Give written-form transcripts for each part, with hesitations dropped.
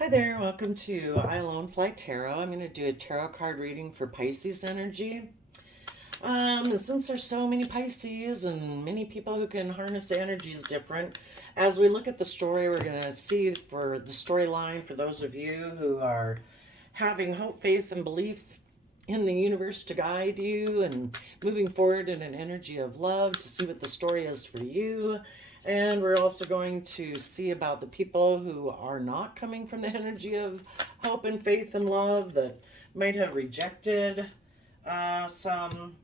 Hi there, welcome to I Alone Fly Tarot. I'm going to do a tarot card reading for Pisces energy. Since there's so many Pisces and many people who can harness the energies different, as we look at the story, we're going to see for the storyline for those of you who are having hope, faith, and belief in the universe to guide you and moving forward in an energy of love to see what the story is for you. And we're also going to see about the people who are not coming from the energy of hope and faith and love that might have rejected some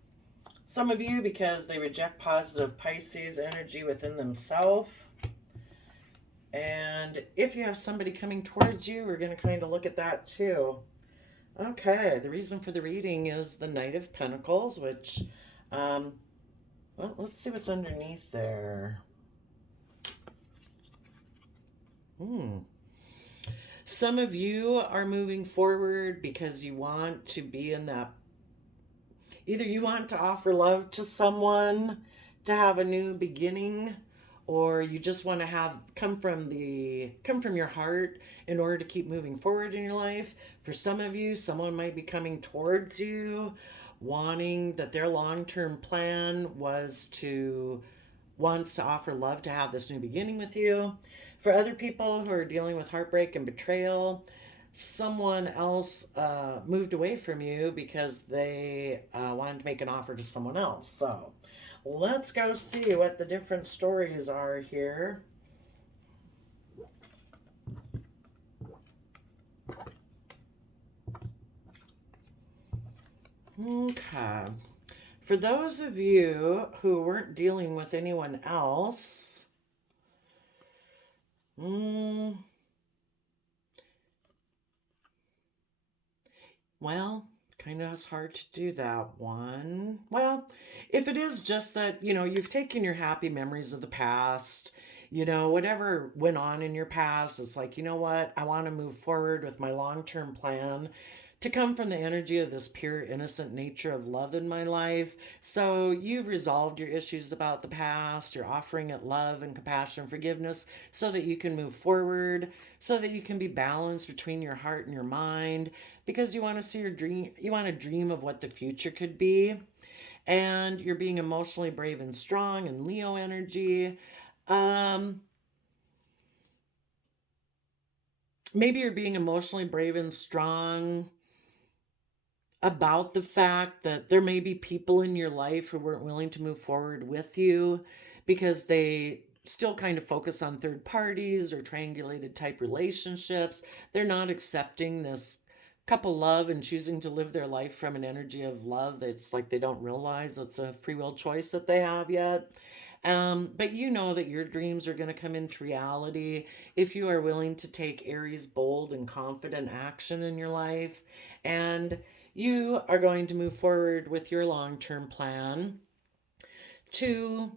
of you because they reject positive Pisces energy within themselves. And if you have somebody coming towards you, we're going to kind of look at that too. Okay, the reason for the reading is the Knight of Pentacles, which, well, let's see what's underneath there. Some of you are moving forward because you want to be in that. Either you want to offer love to someone to have a new beginning, or you just want to have come from your heart in order to keep moving forward in your life. For some of you, someone might be coming towards you wanting that their long-term plan wants to offer love to have this new beginning with you. For other people who are dealing with heartbreak and betrayal, someone else moved away from you because they wanted to make an offer to someone else. So let's go see what the different stories are here. Okay. For those of you who weren't dealing with anyone else, well, kind of is hard to do that one. Well, if it is just that, you've taken your happy memories of the past, whatever went on in your past, it's like, you know what? I want to move forward with my long-term plan to come from the energy of this pure, innocent nature of love in my life. So you've resolved your issues about the past. You're offering it love and compassion and forgiveness so that you can move forward, so that you can be balanced between your heart and your mind, because you want to see your dream, you want to dream of what the future could be. And you're being emotionally brave and strong and Leo energy. Maybe you're being emotionally brave and strong about the fact that there may be people in your life who weren't willing to move forward with you because they still kind of focus on third parties or triangulated type relationships. They're not accepting this couple love and choosing to live their life from an energy of love that's like they don't realize it's a free will choice that they have yet. But you know that your dreams are going to come into reality if you are willing to take Aries bold and confident action in your life. And you are going to move forward with your long-term plan to,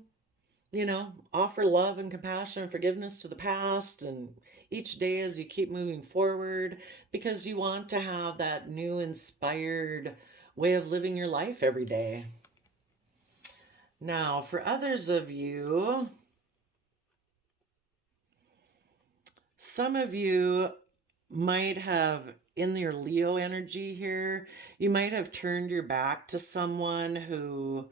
offer love and compassion and forgiveness to the past and each day as you keep moving forward because you want to have that new inspired way of living your life every day. Now, for others of you, some of you might have, in your Leo energy here, you might have turned your back to someone who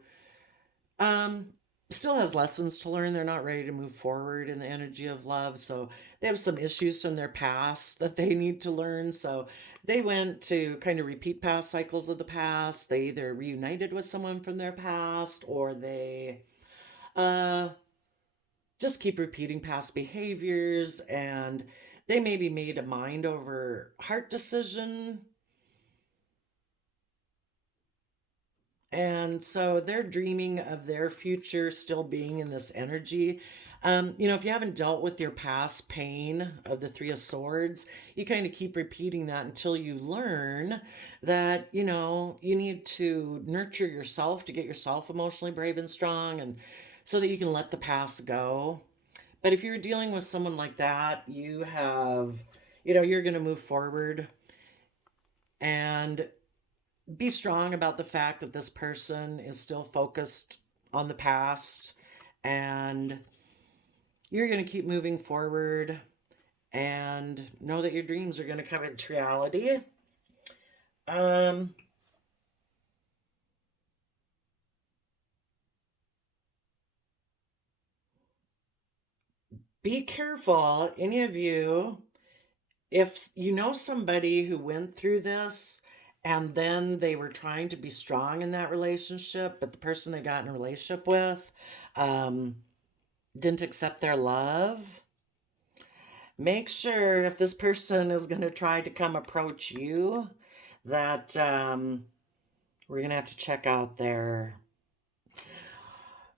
um, still has lessons to learn. They're not ready to move forward in the energy of love. So they have some issues from their past that they need to learn. So they went to kind of repeat past cycles of the past. They either reunited with someone from their past or they uh, just keep repeating past behaviors, and they maybe made a mind over heart decision. And so they're dreaming of their future still being in this energy. If you haven't dealt with your past pain of the Three of Swords, you kind of keep repeating that until you learn that, you need to nurture yourself to get yourself emotionally brave and strong and so that you can let the past go. But if you're dealing with someone like that, you're going to move forward and be strong about the fact that this person is still focused on the past and you're going to keep moving forward and know that your dreams are going to come into reality. Um, be careful, any of you, if you know somebody who went through this and then they were trying to be strong in that relationship, but the person they got in a relationship with didn't accept their love. Make sure if this person is going to try to come approach you that we're going to have to check out their.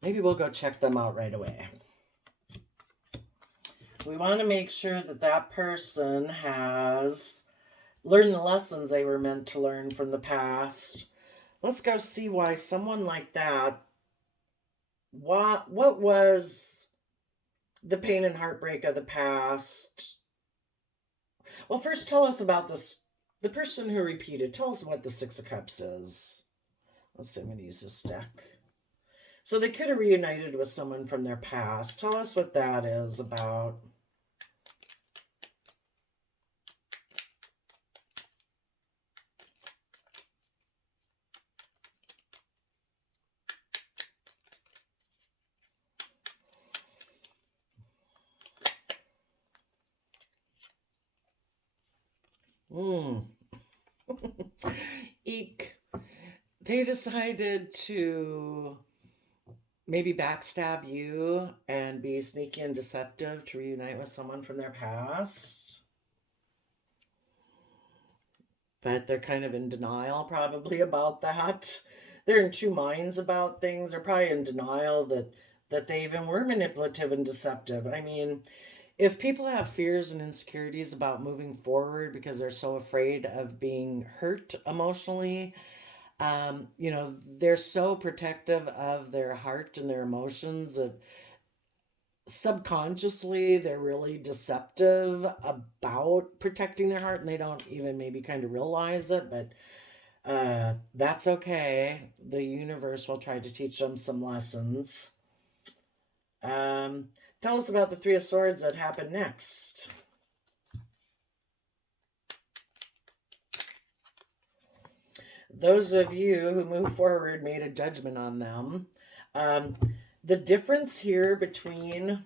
Maybe we'll go check them out right away. We want to make sure that that person has learned the lessons they were meant to learn from the past. Let's go see why someone like that, what was the pain and heartbreak of the past? Well, first tell us about this, the person who repeated. Tell us what the Six of Cups is. Let's see, I'm going to use this deck. So they could have reunited with someone from their past. Tell us what that is about. Eek. They decided to maybe backstab you and be sneaky and deceptive to reunite with someone from their past. But they're kind of in denial probably about that. They're in two minds about things. They're probably in denial that they even were manipulative and deceptive. I mean, if people have fears and insecurities about moving forward because they're so afraid of being hurt emotionally, they're so protective of their heart and their emotions that subconsciously they're really deceptive about protecting their heart, and they don't even maybe kind of realize it, but that's okay. The universe will try to teach them some lessons. Tell us about the Three of Swords that happened next. Those of you who move forward made a judgment on them. The difference here between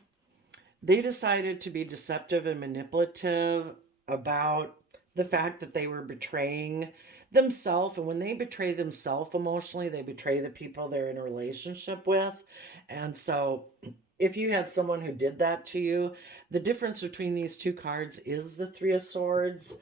they decided to be deceptive and manipulative about the fact that they were betraying themselves. And when they betray themselves emotionally, they betray the people they're in a relationship with. And so if you had someone who did that to you, the difference between these two cards is the Three of Swords.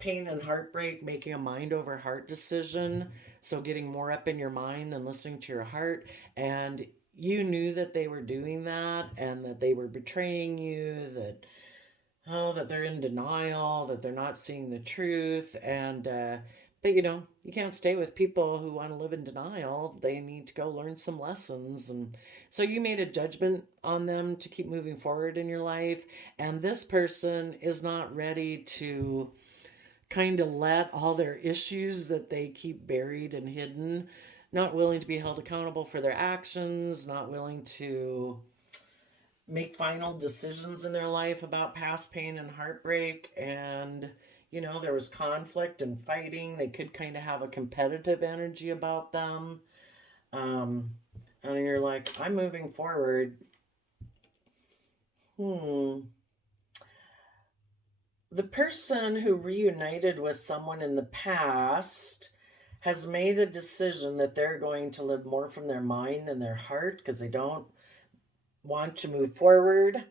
Pain and heartbreak, making a mind over heart decision. So getting more up in your mind than listening to your heart. And you knew that they were doing that and that they were betraying you, that they're in denial, that they're not seeing the truth. And, but you can't stay with people who want to live in denial. They need to go learn some lessons. And so you made a judgment on them to keep moving forward in your life. And this person is not ready to kind of let all their issues that they keep buried and hidden, not willing to be held accountable for their actions, not willing to make final decisions in their life about past pain and heartbreak. And there was conflict and fighting. They could kind of have a competitive energy about them. And you're like, I'm moving forward. The person who reunited with someone in the past has made a decision that they're going to live more from their mind than their heart because they don't want to move forward.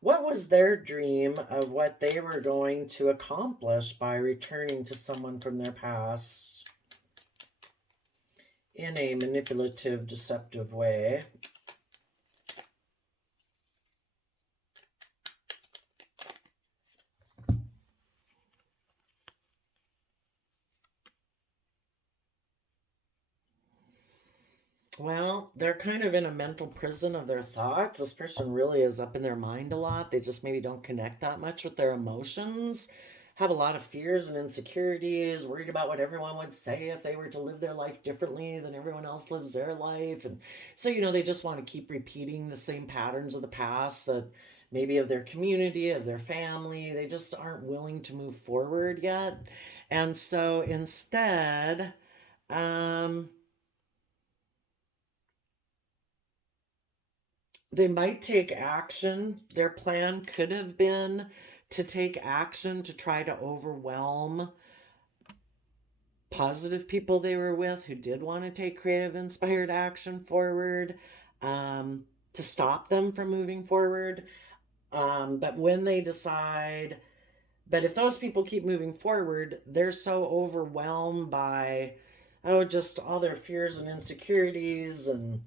What was their dream of what they were going to accomplish by returning to someone from their past in a manipulative, deceptive way? Well, they're kind of in a mental prison of their thoughts. This person really is up in their mind a lot. They just maybe don't connect that much with their emotions, have a lot of fears and insecurities, worried about what everyone would say if they were to live their life differently than everyone else lives their life. And so, they just want to keep repeating the same patterns of the past that maybe of their community, of their family. They just aren't willing to move forward yet. And so instead, they might take action. Their plan could have been to take action to try to overwhelm positive people they were with who did want to take creative, inspired action forward, to stop them from moving forward. But when they decide, but if those people keep moving forward, they're so overwhelmed by, oh, just all their fears and insecurities and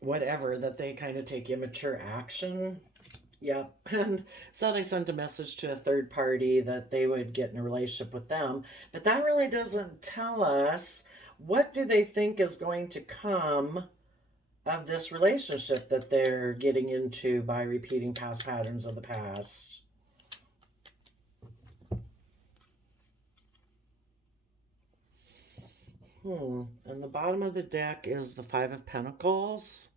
whatever, that they kind of take immature action. Yep. And so they sent a message to a third party that they would get in a relationship with them. But that really doesn't tell us what do they think is going to come of this relationship that they're getting into by repeating past patterns of the past. And the bottom of the deck is the Five of Pentacles.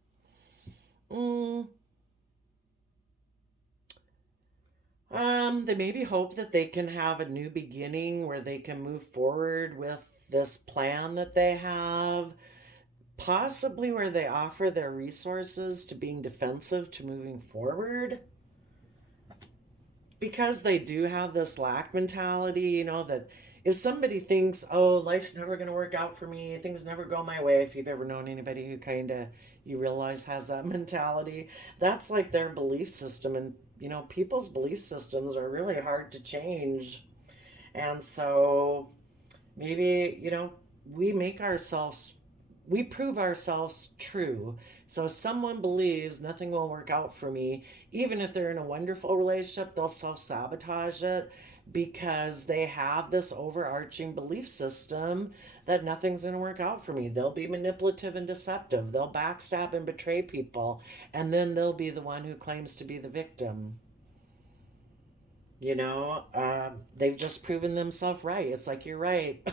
They maybe hope that they can have a new beginning where they can move forward with this plan that they have, possibly where they offer their resources to being defensive to moving forward. Because they do have this lack mentality, that if somebody thinks, oh, life's never going to work out for me, things never go my way, if you've ever known anybody who kind of, you realize has that mentality, that's like their belief system. And, people's belief systems are really hard to change. And so maybe, we prove ourselves true. So if someone believes nothing will work out for me, even if they're in a wonderful relationship, they'll self-sabotage it because they have this overarching belief system that nothing's going to work out for me. They'll be manipulative and deceptive. They'll backstab and betray people, and then they'll be the one who claims to be the victim. They've just proven themselves right. It's like, you're right.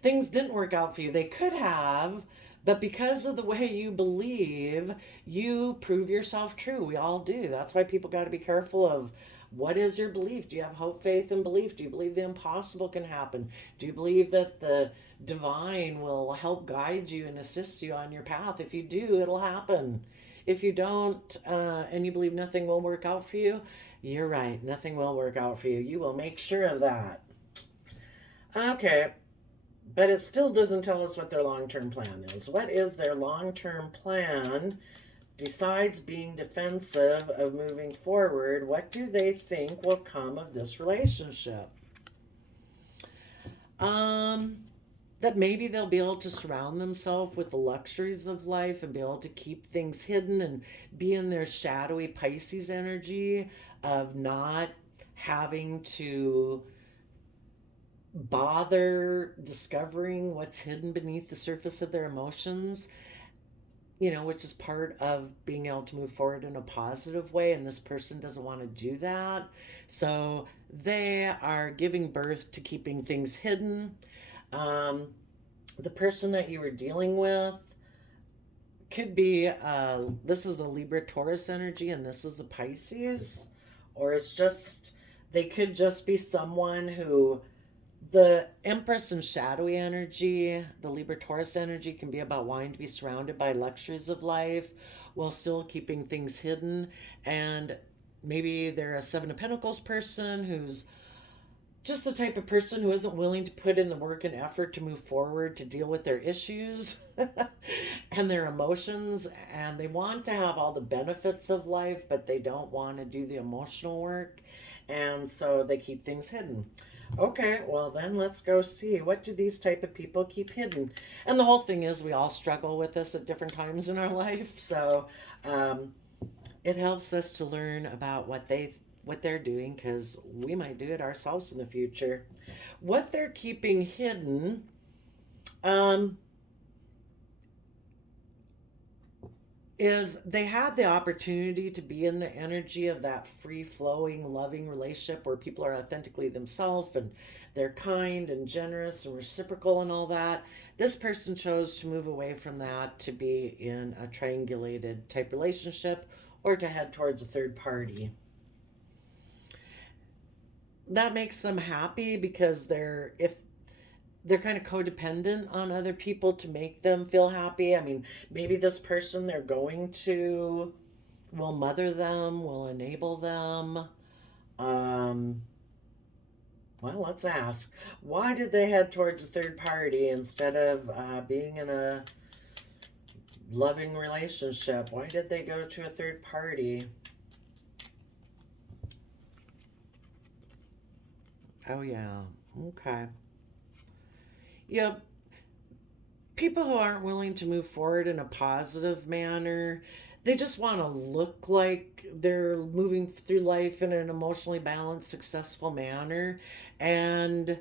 Things didn't work out for you. They could have, but because of the way you believe, you prove yourself true. We all do. That's why people got to be careful of, what is your belief? Do you have hope, faith, and belief? Do you believe the impossible can happen? Do you believe that the divine will help guide you and assist you on your path? If you do, it'll happen. If you don't, and you believe nothing will work out for you, you're right. Nothing will work out for you. You will make sure of that. Okay. But it still doesn't tell us what their long-term plan is. What is their long-term plan besides being defensive of moving forward? What do they think will come of this relationship? That maybe they'll be able to surround themselves with the luxuries of life and be able to keep things hidden and be in their shadowy Pisces energy of not having to bother discovering what's hidden beneath the surface of their emotions, which is part of being able to move forward in a positive way. And this person doesn't want to do that. So they are giving birth to keeping things hidden. The person that you were dealing with could be, this is a Libra Taurus energy and this is a Pisces, or it's just, they could just be someone who, the Empress and shadowy energy, the Libra Taurus energy can be about wanting to be surrounded by luxuries of life while still keeping things hidden. And maybe they're a Seven of Pentacles person who's just the type of person who isn't willing to put in the work and effort to move forward to deal with their issues and their emotions. And they want to have all the benefits of life, but they don't want to do the emotional work. And so they keep things hidden. Okay, well then let's go see, what do these type of people keep hidden? And the whole thing is, we all struggle with this at different times in our life. So it helps us to learn about what they're doing, because we might do it ourselves in the future. What they're keeping hidden, is they had the opportunity to be in the energy of that free-flowing, loving relationship where people are authentically themselves and they're kind and generous and reciprocal and all that. This person chose to move away from that to be in a triangulated type relationship or to head towards a third party. That makes them happy because if they're kind of codependent on other people to make them feel happy. I mean, maybe this person they're going to will mother them, will enable them. Um, well, let's ask. Why did they head towards a third party instead of being in a loving relationship? Why did they go to a third party? Oh, yeah. Okay. Yep. People who aren't willing to move forward in a positive manner, they just want to look like they're moving through life in an emotionally balanced, successful manner. And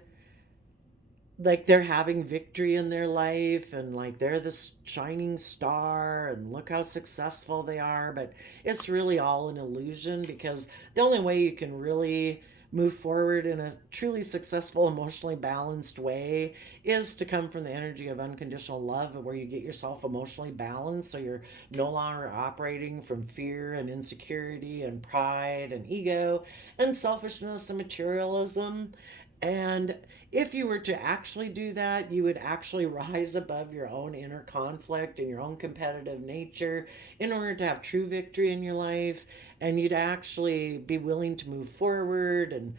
like they're having victory in their life and like they're this shining star and look how successful they are, but it's really all an illusion because the only way you can really move forward in a truly successful emotionally balanced way is to come from the energy of unconditional love where you get yourself emotionally balanced so you're no longer operating from fear and insecurity and pride and ego and selfishness and materialism. And if you were to actually do that, you would actually rise above your own inner conflict and your own competitive nature in order to have true victory in your life. And you'd actually be willing to move forward and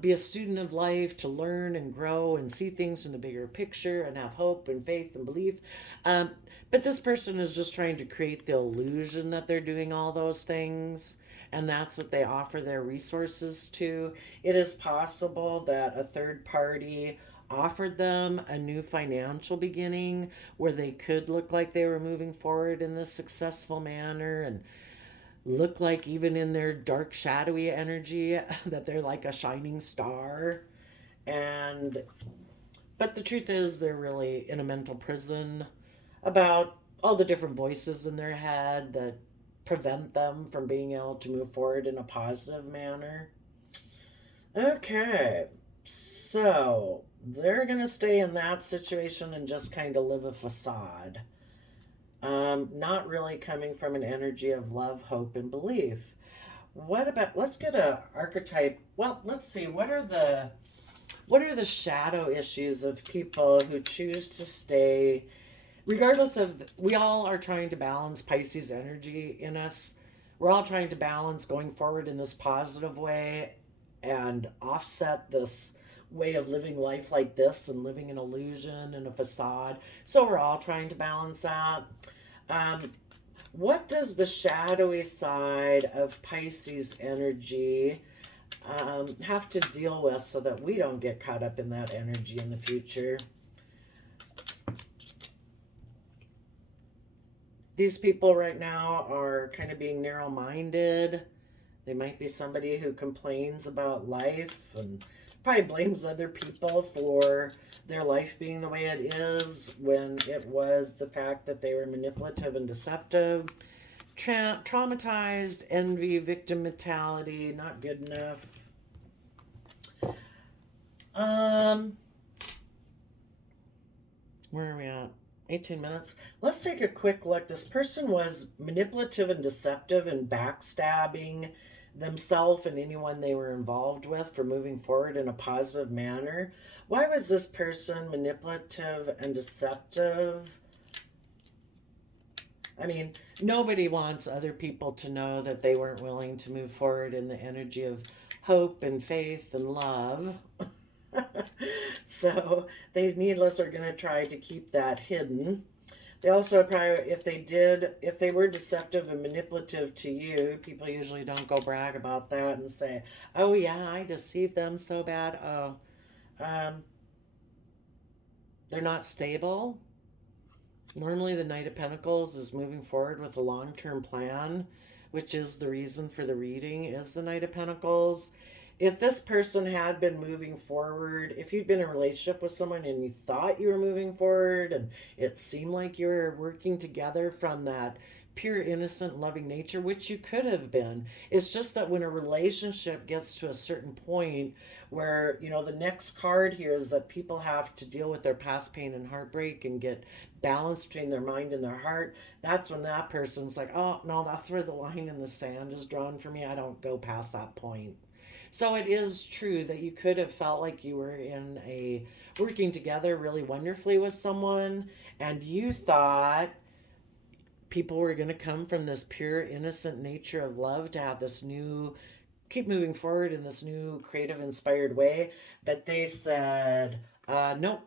be a student of life to learn and grow and see things in the bigger picture and have hope and faith and belief. Um, but this person is just trying to create the illusion that they're doing all those things. And that's what they offer their resources to. It is possible that a third party offered them a new financial beginning where they could look like they were moving forward in this successful manner and look like even in their dark shadowy energy that they're like a shining star. And but the truth is they're really in a mental prison about all the different voices in their head that prevent them from being able to move forward in a positive manner. Okay, so they're going to stay in that situation and just kind of live a facade. Not really coming from an energy of love, hope, and belief. What about, let's get a archetype. Well, let's see, what are the shadow issues of people who choose to stay regardless of we all are trying to balance Pisces energy in us. We're all trying to balance going forward in this positive way and offset this way of living life like this and living an illusion and a facade. So we're all trying to balance that. Um, what does the shadowy side of Pisces energy have to deal with so that we don't get caught up in that energy in the future? These people right now are kind of being narrow minded. They might be somebody who complains about life and probably blames other people for their life being the way it is when it was the fact that they were manipulative and deceptive. Traumatized, envy, victim mentality, not good enough. Where are we at? 18 minutes. Let's take a quick look. This person was manipulative and deceptive and backstabbing themselves and anyone they were involved with for moving forward in a positive manner. Why was this person manipulative and deceptive? I mean, nobody wants other people to know that they weren't willing to move forward in the energy of hope and faith and love. So they needless are going to try to keep that hidden. They also probably, if they were deceptive and manipulative to you, people usually don't go brag about that and say, oh yeah, I deceived them so bad. Oh, they're not stable. Normally the Knight of Pentacles is moving forward with a long-term plan, which is the reason for the reading is the Knight of Pentacles. If this person had been moving forward, if you'd been in a relationship with someone and you thought you were moving forward and it seemed like you were working together from that pure, innocent, loving nature, which you could have been. It's just that when a relationship gets to a certain point where, the next card here is that people have to deal with their past pain and heartbreak and get balance between their mind and their heart. That's when that person's like, oh, no, that's where the line in the sand is drawn for me. I don't go past that point. So it is true that you could have felt like you were in a working together really wonderfully with someone, and you thought people were going to come from this pure, innocent nature of love to have this new, keep moving forward in this new, creative, inspired way. But they said, nope.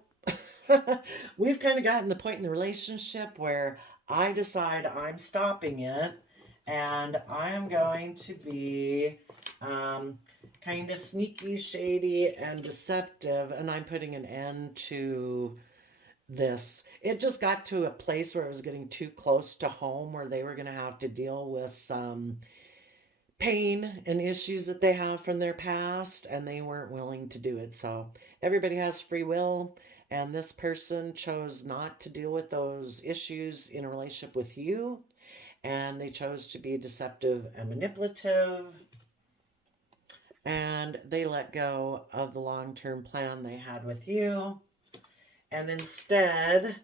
We've kind of gotten the point in the relationship where I decide I'm stopping it and I'm going to be kind of sneaky, shady, and deceptive, and I'm putting an end to this. It just got to a place where it was getting too close to home, where they were going to have to deal with some pain and issues that they have from their past, and they weren't willing to do it. So everybody has free will, and this person chose not to deal with those issues in a relationship with you, and they chose to be deceptive and manipulative, and they let go of the long-term plan they had with you. And instead,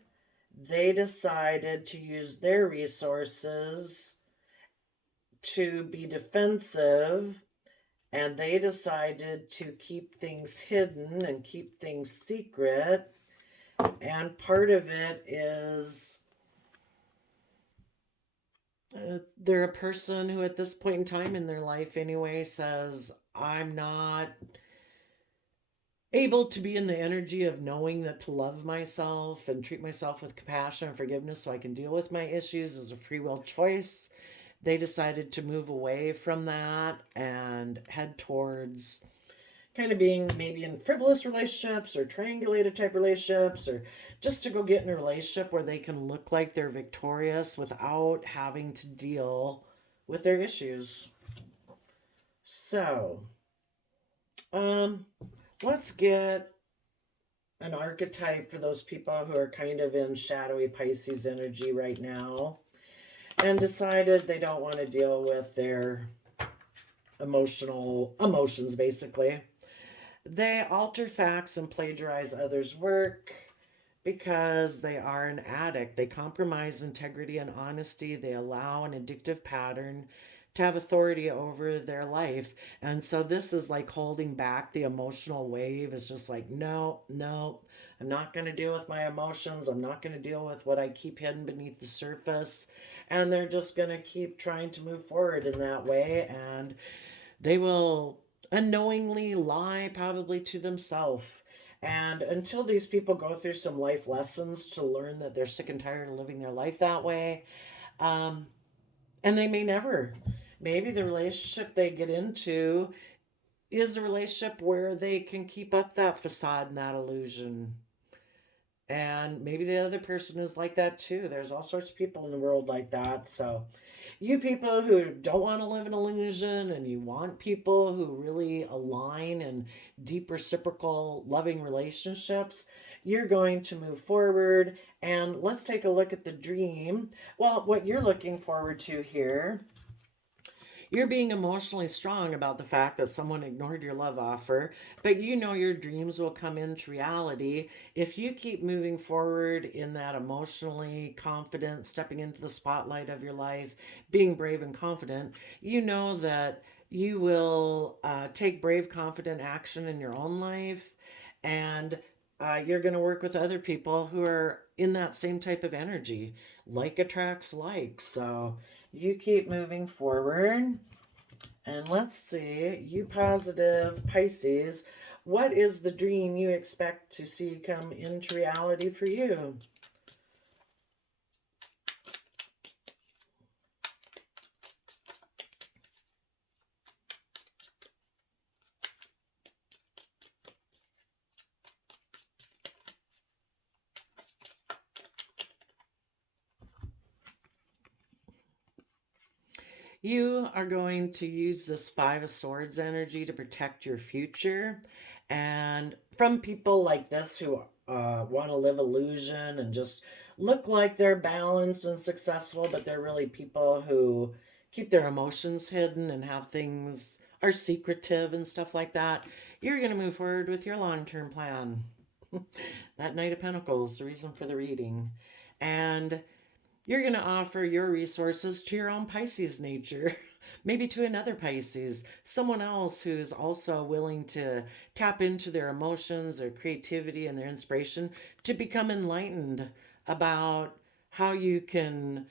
they decided to use their resources to be defensive, and they decided to keep things hidden and keep things secret. And part of it is they're a person who at this point in time in their life anyway says, I'm not able to be in the energy of knowing that to love myself and treat myself with compassion and forgiveness so I can deal with my issues is a free will choice. They decided to move away from that and head towards kind of being maybe in frivolous relationships or triangulated type relationships, or just to go get in a relationship where they can look like they're victorious without having to deal with their issues. So, let's get an archetype for those people who are kind of in shadowy Pisces energy right now and decided they don't want to deal with their emotions, basically. They alter facts and plagiarize others' work because they are an addict. They compromise integrity and honesty. They allow an addictive pattern to have authority over their life. And so this is like holding back the emotional wave. It's just like, no, I'm not going to deal with my emotions. I'm not going to deal with what I keep hidden beneath the surface. And they're just going to keep trying to move forward in that way. And they will unknowingly lie probably to themselves. And until these people go through some life lessons to learn that they're sick and tired of living their life that way, and they may never. Maybe the relationship they get into is a relationship where they can keep up that facade and that illusion. And maybe the other person is like that too. There's all sorts of people in the world like that. So you people who don't want to live in illusion and you want people who really align in deep reciprocal loving relationships, you're going to move forward. And let's take a look at the dream. Well, what you're looking forward to here, you're being emotionally strong about the fact that someone ignored your love offer, but you know your dreams will come into reality if you keep moving forward in that emotionally confident, stepping into the spotlight of your life, being brave and confident. You know that you will take brave, confident action in your own life, and you're going to work with other people who are in that same type of energy. Like attracts like. So you keep moving forward. And let's see, you positive Pisces, what is the dream you expect to see come into reality for you? You are going to use this Five of Swords energy to protect your future. And from people like this who want to live illusion and just look like they're balanced and successful, but they're really people who keep their emotions hidden and have things are secretive and stuff like that. You're going to move forward with your long-term plan. That Knight of Pentacles, the reason for the reading. And you're going to offer your resources to your own Pisces nature, maybe to another Pisces, someone else who's also willing to tap into their emotions, their creativity, and their inspiration to become enlightened about how you can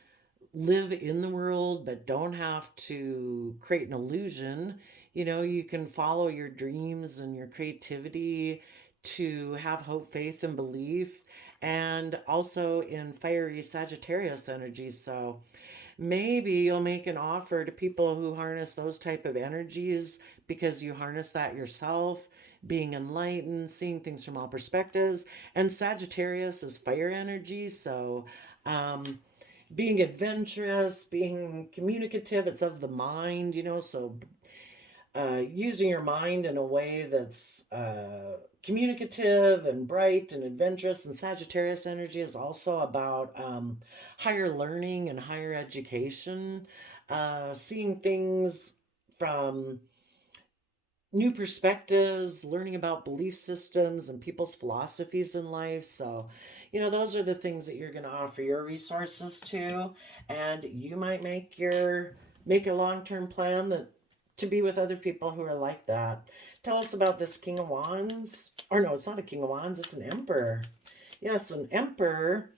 live in the world but don't have to create an illusion. You know, you can follow your dreams and your creativity to have hope, faith, and belief, and also in fiery Sagittarius energies. So maybe you'll make an offer to people who harness those type of energies because you harness that yourself, being enlightened, seeing things from all perspectives. And Sagittarius is fire energy, so being adventurous, being communicative, it's of the mind, you know, so using your mind in a way that's communicative and bright and adventurous. And Sagittarius energy is also about higher learning and higher education, seeing things from new perspectives, learning about belief systems and people's philosophies in life. So, you know, those are the things that you're going to offer your resources to, and you might make a long-term plan that to be with other people who are like that. Tell us about this King of Wands. Or no, it's not a King of Wands, it's an Emperor. Yes, an Emperor.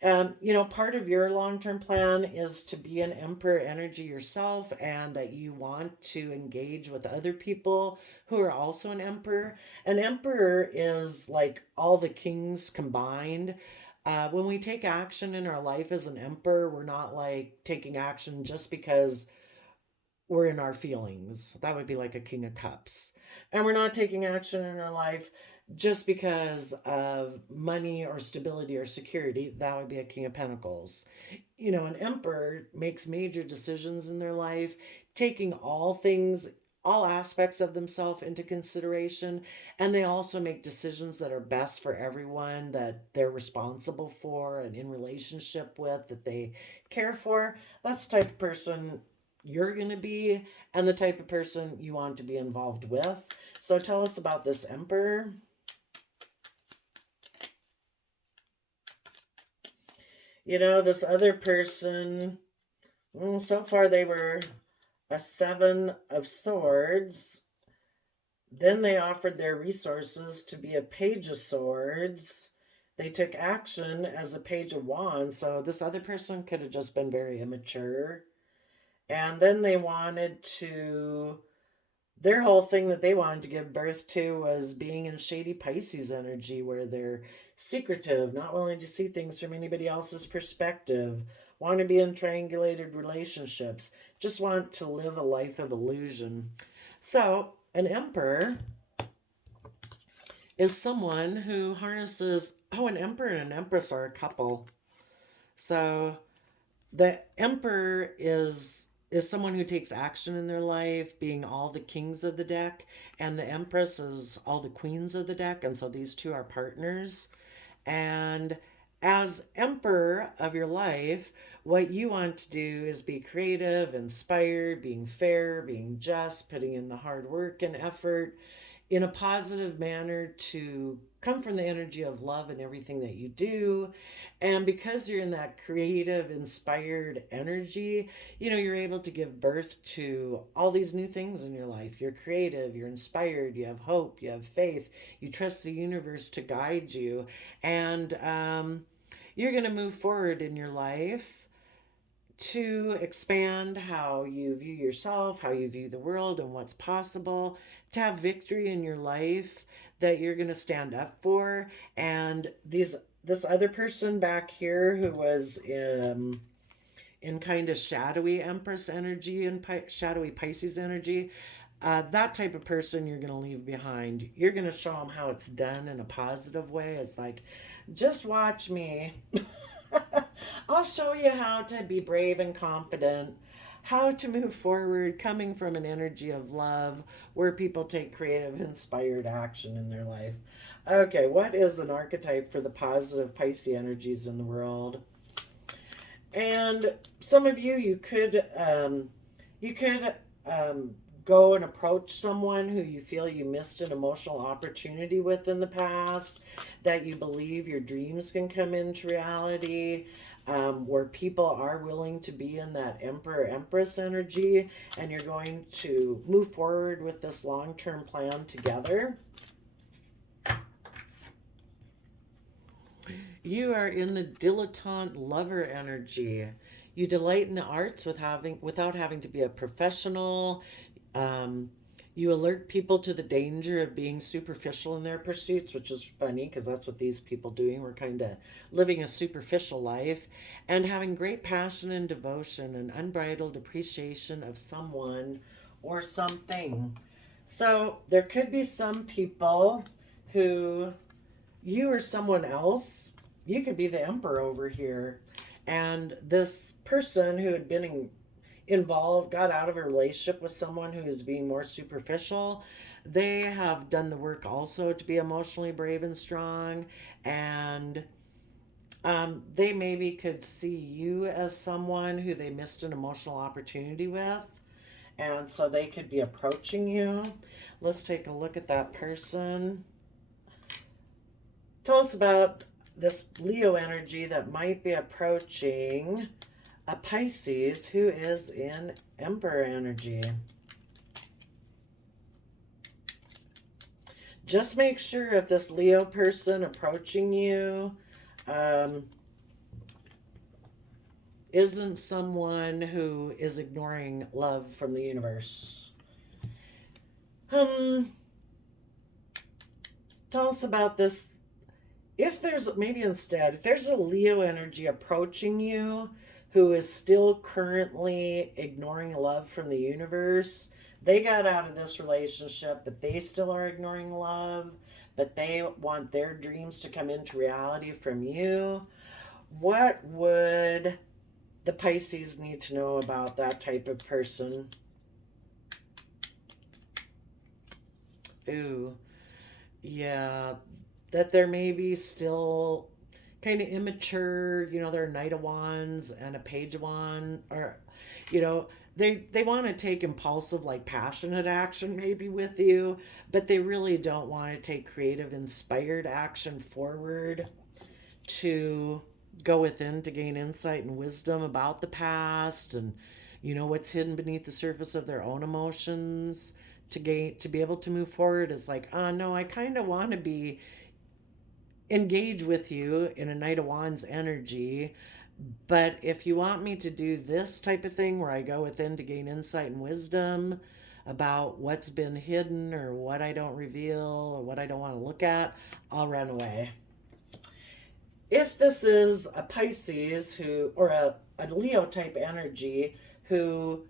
You know, part of your long-term plan is to be an Emperor energy yourself, and that you want to engage with other people who are also an Emperor. An Emperor is like all the kings combined. When we take action in our life as an Emperor, we're not like taking action just because we're in our feelings. That would be like a King of Cups. And we're not taking action in our life just because of money or stability or security. That would be a King of Pentacles. You know, an Emperor makes major decisions in their life, taking all things, all aspects of themselves into consideration. And they also make decisions that are best for everyone that they're responsible for and in relationship with, that they care for. That's the type of person you're going to be and the type of person you want to be involved with. So tell us about this Emperor. You know, this other person, so far they were a Seven of Swords. Then they offered their resources to be a Page of Swords. They took action as a Page of Wands. So this other person could have just been very immature. And then they wanted to, their whole thing that they wanted to give birth to was being in shady Pisces energy, where they're secretive, not willing to see things from anybody else's perspective, want to be in triangulated relationships, just want to live a life of illusion. So, an Emperor is someone who harnesses, an Emperor and an Empress are a couple. So, the Emperor is someone who takes action in their life, being all the kings of the deck, and the Empress is all the queens of the deck, and so these two are partners. And as Emperor of your life, what you want to do is be creative, inspired, being fair, being just, putting in the hard work and effort in a positive manner to come from the energy of love in everything that you do. And because you're in that creative, inspired energy, you know, you're able to give birth to all these new things in your life. You're creative, you're inspired, you have hope, you have faith, you trust the universe to guide you. And you're going to move forward in your life to expand how you view yourself, how you view the world, and what's possible, to have victory in your life that you're going to stand up for. And this other person back here who was in kind of shadowy Empress energy and shadowy Pisces energy, that type of person you're going to leave behind. You're going to show them how it's done in a positive way. It's like, just watch me. I'll show you how to be brave and confident. how to move forward coming from an energy of love where people take creative, inspired action in their life. Okay, what is an archetype for the positive Pisces energies in the world? And some of you, you could go and approach someone who you feel you missed an emotional opportunity with in the past, that you believe your dreams can come into reality, where people are willing to be in that Emperor Empress energy, and you're going to move forward with this long-term plan together. You are in the dilettante lover energy. You delight in the arts without having to be a professional. Um, you alert people to the danger of being superficial in their pursuits, which is funny because that's what these people doing. We're kind of living a superficial life, and having great passion and devotion and unbridled appreciation of someone or something. So there could be some people who, you or someone else, you could be the emperor over here. And this person who had been involved got out of a relationship with someone who is being more superficial. They have done the work also to be emotionally brave and strong. And they maybe could see you as someone who they missed an emotional opportunity with. And so they could be approaching you. Let's take a look at that person. Tell us about this Leo energy that might be approaching a Pisces who is in Emperor energy. Just make sure if this Leo person approaching you isn't someone who is ignoring love from the universe. Tell us about this. If there's if there's a Leo energy approaching you who is still currently ignoring love from the universe, they got out of this relationship, but they still are ignoring love, but they want their dreams to come into reality from you. What would the Pisces need to know about that type of person? Ooh, yeah, that they're maybe still kind of immature. They're a Knight of Wands and a Page of Wands, or they want to take impulsive, like passionate action maybe with you, but they really don't want to take creative, inspired action forward to go within to gain insight and wisdom about the past, and what's hidden beneath the surface of their own emotions, to be able to move forward. Is like, oh no, I kind of want to be engage with you in a Knight of Wands energy, but if you want me to do this type of thing where I go within to gain insight and wisdom about what's been hidden or what I don't reveal or what I don't want to look at, I'll run away. If this is a Pisces or a Leo type energy who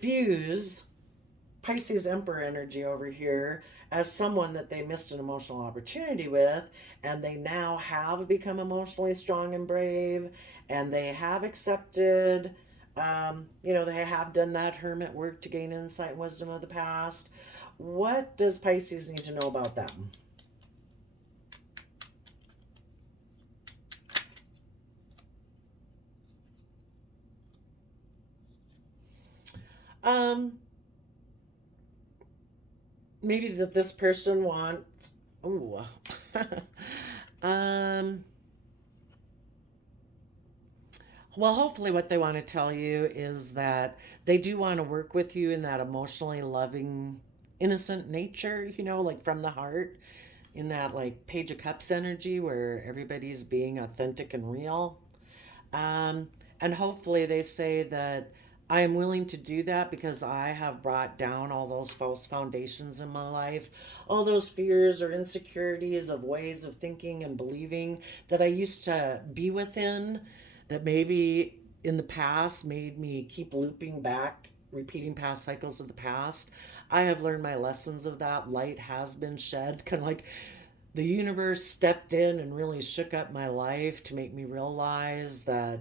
views Pisces Emperor energy over here as someone that they missed an emotional opportunity with, and they now have become emotionally strong and brave, and they have accepted, they have done that hermit work to gain insight and wisdom of the past. What does Pisces need to know about them? Maybe that this person wants, ooh, well, hopefully what they want to tell you is that they do want to work with you in that emotionally loving, innocent nature, like from the heart, in that like Page of Cups energy where everybody's being authentic and real. Um, and hopefully they say that I am willing to do that because I have brought down all those false foundations in my life, all those fears or insecurities of ways of thinking and believing that I used to be within, that maybe in the past made me keep looping back, repeating past cycles of the past. I have learned my lessons of that. Light has been shed, kind of like the universe stepped in and really shook up my life to make me realize that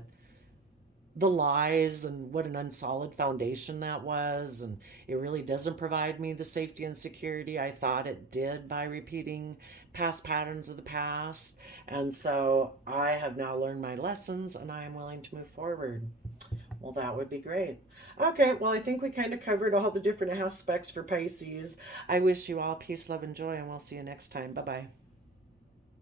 the lies and what an unsolid foundation that was. And it really doesn't provide me the safety and security I thought it did by repeating past patterns of the past. And so I have now learned my lessons and I am willing to move forward. Well, that would be great. Okay, well, I think we kind of covered all the different aspects for Pisces. I wish you all peace, love, and joy, and we'll see you next time. Bye bye.